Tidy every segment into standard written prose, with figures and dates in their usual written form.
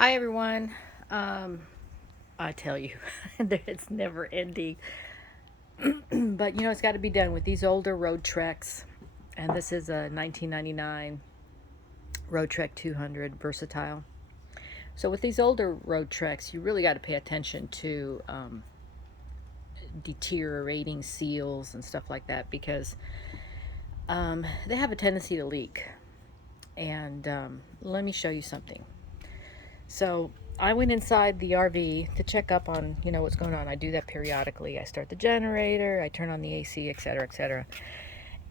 Hi everyone. I tell you, it's never ending. But it's got to be done with these older Roadtreks. And this is a 1999 Roadtrek 200 Versatile. So with these older Roadtreks, you really got to pay attention to deteriorating seals and stuff like that because they have a tendency to leak. And let me show you something. So I went inside the RV to check up on, what's going on. I do that periodically. I start the generator, I turn on the AC, etc., etc.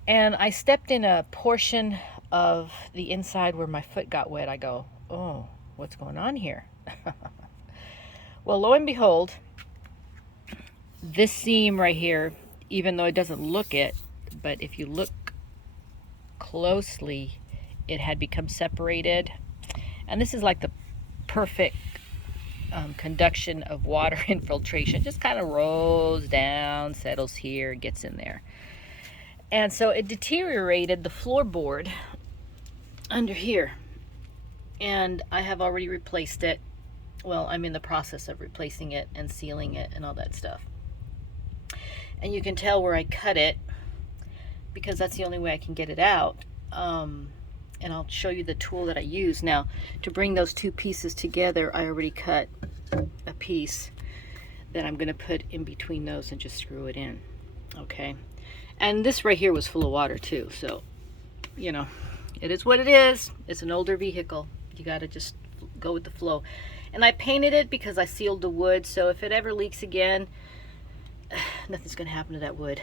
And I stepped in a portion of the inside where my foot got wet. I go, oh, what's going on here? Well, lo and behold, this seam right here, even though it doesn't look it, but if you look closely, it had become separated. And this is like the perfect conduction of water infiltration. Just kind of rolls down, settles here, gets in there. And so it deteriorated the floorboard under here. And I have already replaced it. Well, I'm in the process of replacing it and sealing it and all that stuff. And you can tell where I cut it because that's the only way I can get it out. And I'll show you the tool that I use. Now, to bring those two pieces together, I already cut a piece that I'm going to put in between those and just screw it in. Okay. And this right here was full of water too. So, it is what it is. It's an older vehicle. You got to just go with the flow. And I painted it because I sealed the wood. So if it ever leaks again, nothing's going to happen to that wood.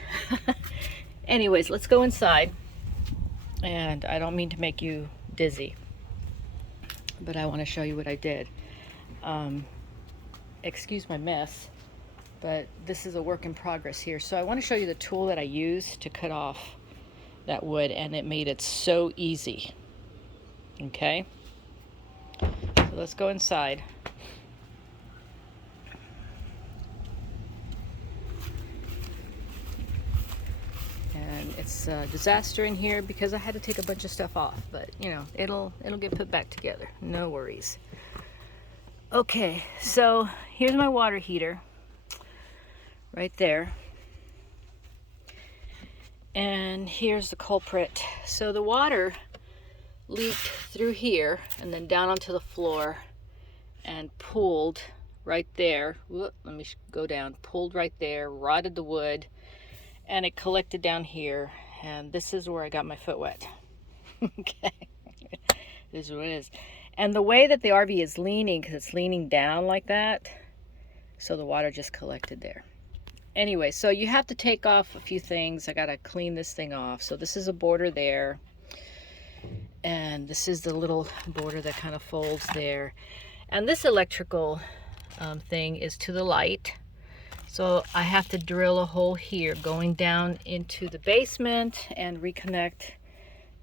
Anyways, let's go inside. And I don't mean to make you dizzy, but I want to show you what I did. Excuse my mess, but this is a work in progress here. So I want to show you the tool that I used to cut off that wood, and it made it so easy. Okay, so let's go inside. And it's a disaster in here because I had to take a bunch of stuff off, but it'll get put back together. No worries. Okay, so here's my water heater right there. And here's the culprit. So the water leaked through here and then down onto the floor and pooled right there. Whoop, let me go down. Pooled right there, rotted the wood, and it collected down here. And this is where I got my foot wet. Okay, this is what it is. And the way that the RV is leaning, because it's leaning down like that, so the water just collected there. Anyway, so you have to take off a few things. I gotta clean this thing off. So this is a border there, and this is the little border that kind of folds there. And this electrical thing is to the light. So I have to drill a hole here going down into the basement and reconnect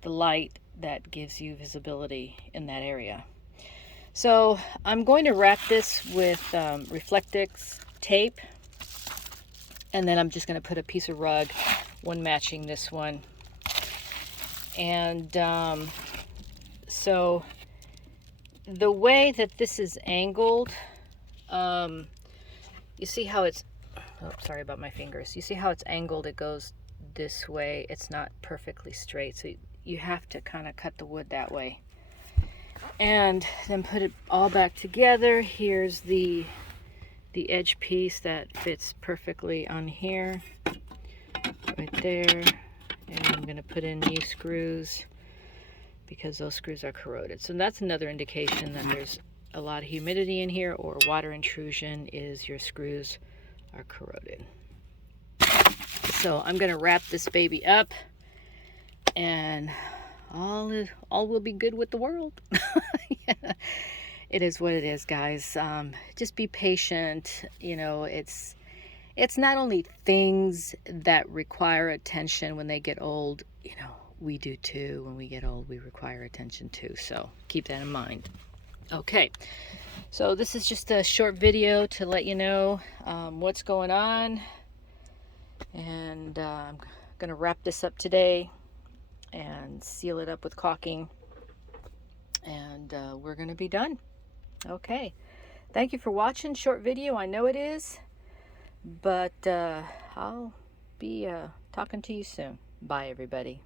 the light that gives you visibility in that area. So I'm going to wrap this with Reflectix tape, and then I'm just going to put a piece of rug, one matching this one. And so the way that this is angled, you see how it's, oh, sorry about my fingers. You see how it's angled? It goes this way. It's not perfectly straight. So you have to kind of cut the wood that way. And then put it all back together. Here's the edge piece that fits perfectly on here. Right there. And I'm going to put in new screws because those screws are corroded. So that's another indication that there's a lot of humidity in here or water intrusion is your screws are corroded. So I'm going to wrap this baby up and all will be good with the world. Yeah. It is what it is, guys. Just be patient. It's not only things that require attention when they get old. We do too. When we get old, we require attention too. So keep that in mind. Okay. So this is just a short video to let you know what's going on. And I'm going to wrap this up today and seal it up with caulking. And we're going to be done. Okay. Thank you for watching. Short video, I know it is. But I'll be talking to you soon. Bye, everybody.